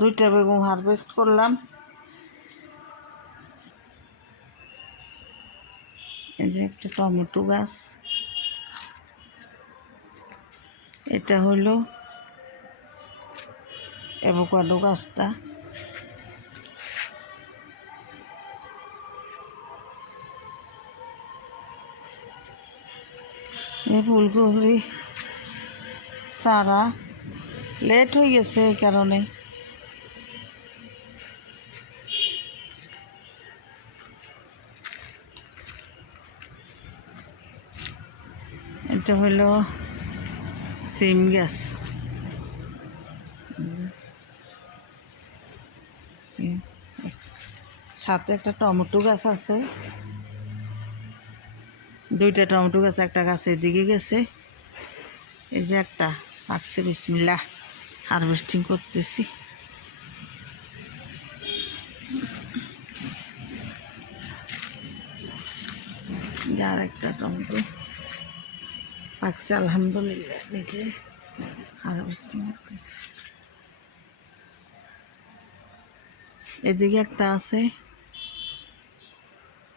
দুইটা বেগুন হারভেস্ট করলাম। এই যে একটা টমেটো গাছ, এটা হলো অ্যাভোকাডো গাছটা, এই ফুলকপি চারা লেট হয়ে গেছে এই কারণে। এটা হলো সিম গাছ, সিম, সাথে একটা টমেটো গাছ আছে, দুইটা টমেটো গাছ, একটা গাছ এদিকে গেছে। এই যে একটা পাকছে, বিসমিল্লাহ হারভেস্টিং করতেছি। যার একটা টমেটো পাকছে আলহামদুলিল্লাহ, নিজে হারভেস্টিং করতেছি। এদিকে একটা আছে,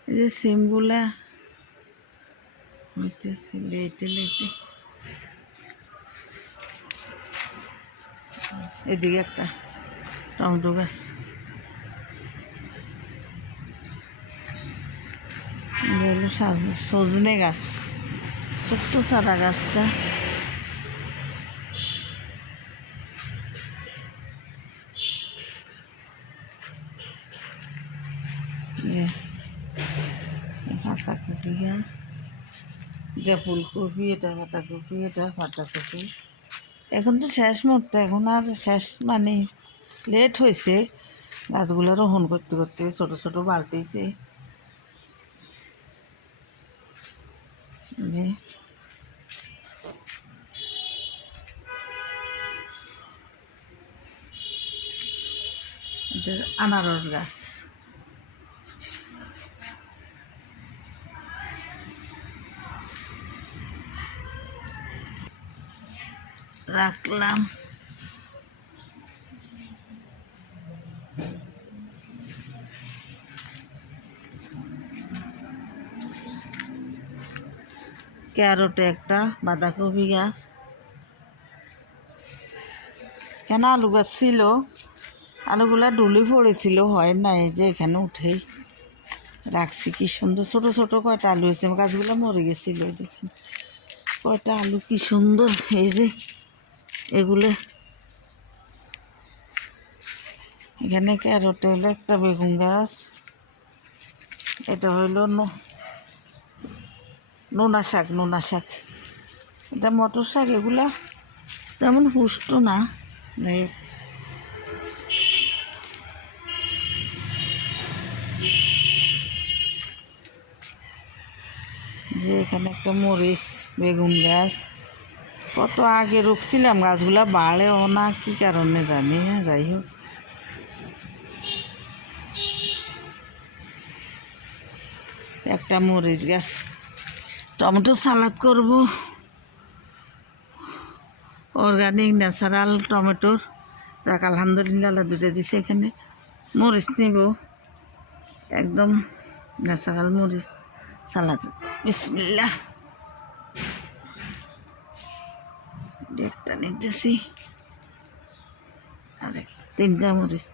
এই যে সিমগুলা হইতেছে লেটে লেটে। এদিকে একটা টমেটো গাছ, হলো সজনে গাছ, ছোট্ট চারা গাছটা। পাতাকপি গাছ, যে ফুলকপি, এটা পাতাকপি, এটা পাতাকপি। এখন তো শেষ মুহূর্তে, এখন আর শেষ মানে লেট হয়েছে গাছগুলো রোপণ করতে করতে, ছোটো ছোটো বালতিতে। যে এটা আনারস গাছ, রাখলাম। ক্যারটে একটা, বাঁধাকপি গাছ, কেন আলু গাছ ছিল, আলুগুলা ডুলি পড়েছিল, হয় না, এই যে এখানে উঠেই রাখছি। কি সুন্দর ছোটো ছোটো কয়টা আলু হয়েছে, গাছগুলো মরে গেছিল। দেখেন কয়টা আলু, কি সুন্দর। এই যে এগুলো, এখানে ক্যারটে হলো একটা বেগুন গাছ, এটা হইল নোনা শাক, নোনা শাক, এটা মটর শাক। এগুলা তেমন পুষ্ট না, যাই হোক। যে এখানে একটা মরিচ বেগুন গাছ, কত আগে রুখছিলাম, গাছগুলা বাড়েও না কি কারণে জানি না, যাই হোক। একটা মরিচ গাছ, টমেটো সালাদ করব, অর্গানিক ন্যাচারাল টমেটোর, যাক আলহামদুলিল্লাহ আল্লাহ দুটো দিছে। এখানে মরিচ নেব, একদম ন্যাচারাল মরিচ সালাদ, বিসমিল্লাহ। একটা নিতেছি, আর তিনটা মরিচ।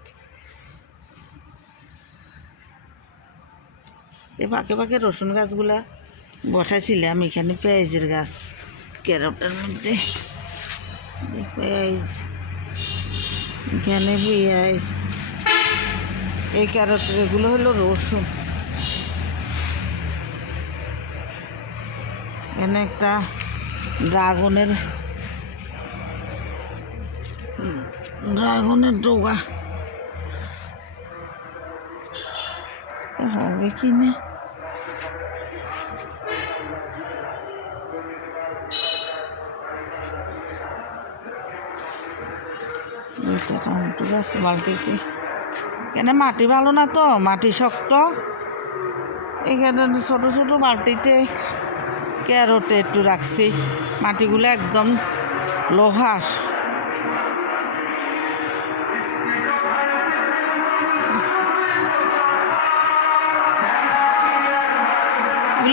এই পাকে পাকে রসুন গাছগুলা বসাইছিলাম। এখানে পেঁয়াজের গাছ, ক্যারটের মধ্যে পেঁয়াজ, এখানে পেঁয়াজ, এই ক্যারটের এগুলো হলো রসুন। এখানে একটা ড্রাগনের ডোগা, হবে কি না, টমেটো গাছ বালতিতে। এখানে মাটি ভালো না তো, মাটি শক্ত, এখানে ছোটো ছোটো বালতিতে ক্যারটে একটু রাখছি। মাটিগুলো একদম লোহার।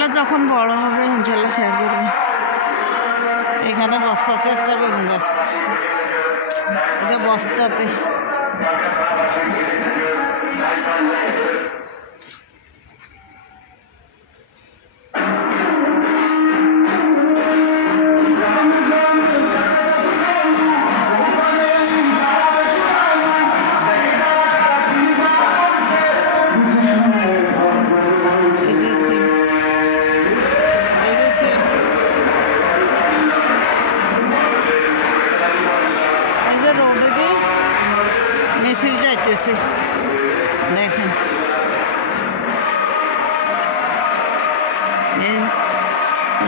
এগুলো যখন বড় হবে ইনশাল্লাহ শেয়ার করবো। এখানে বস্তাতে একটা বেগুন গাছ, এটা বস্তাতে। এই যে সিম, এই যে সিম, এই যে রোডে দিয়ে মিছিল যাইতেছে দেখেন। এই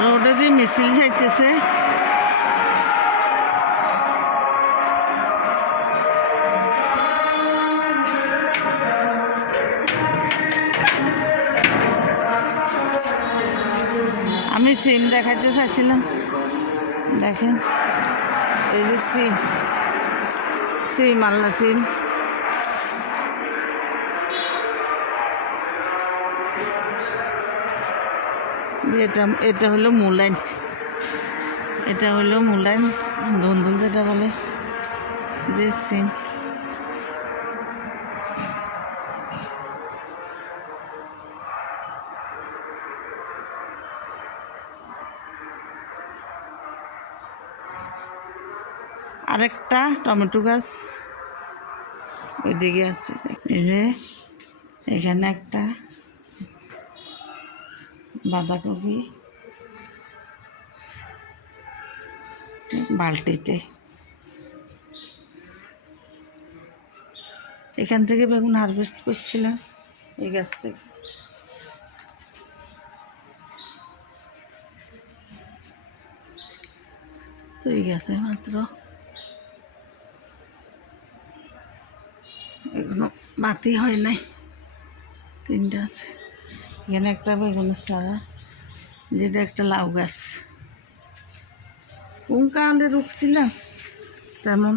রোডে দিয়ে মিছিল যাইতেছে। আমি সিম দেখাইতে চাইছিলাম, দেখেন এই যে সিম, সিম আল্লা সিম। এটা হলো মুলাইন, এটা হলো মুলাইন ধুন্দুল যেটা বলে, যে সিম। আরেকটা টমেটো গাছ ওইদিকে আছে, এই যে এখানে একটা বাঁধাকপি বালতিতে। এখান থেকে বেগুন হারভেস্ট করছিলাম এই গাছ থেকে। তো এই গাছে মাত্র এখনো বাতি হয় নাই, 3টা আছে। এখানে একটা বেগুনের চারা, যেটা একটা লাউ গাছ। কোন কালে রুখছিলাম তেমন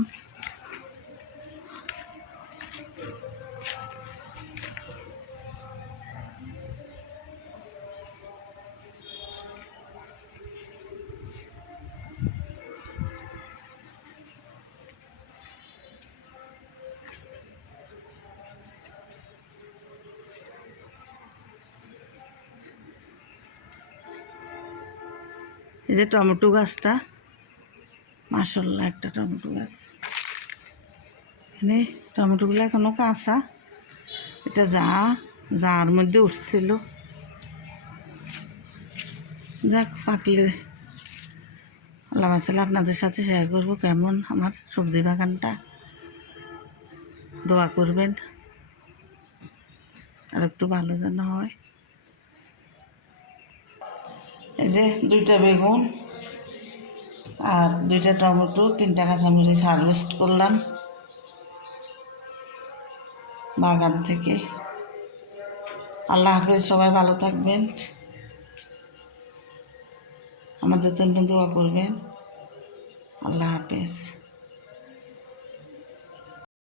এই যে টমেটো গাছটা, মাশাআল্লাহ একটা টমেটো গাছ। এখানে টমেটোগুলো এখনও কাঁচা, এটা যার মধ্যে উঠছিল। যাক, পাকলে আল্লাহ বাঁচালে আপনাদের সাথে শেয়ার করবো কেমন আমার সবজি বাগানটা। দোয়া করবেন আর একটু ভালো যেন হয়। এই যে 2টা বেগুন আর 2টা টমেটো, 3টা কাঁচামরিচ হারভেস্ট করলাম বাগান থেকে। আল্লাহ হাফেজ, সবাই ভালো থাকবেন, আমাদের জন্য দোয়া করবেন। আল্লাহ হাফেজ।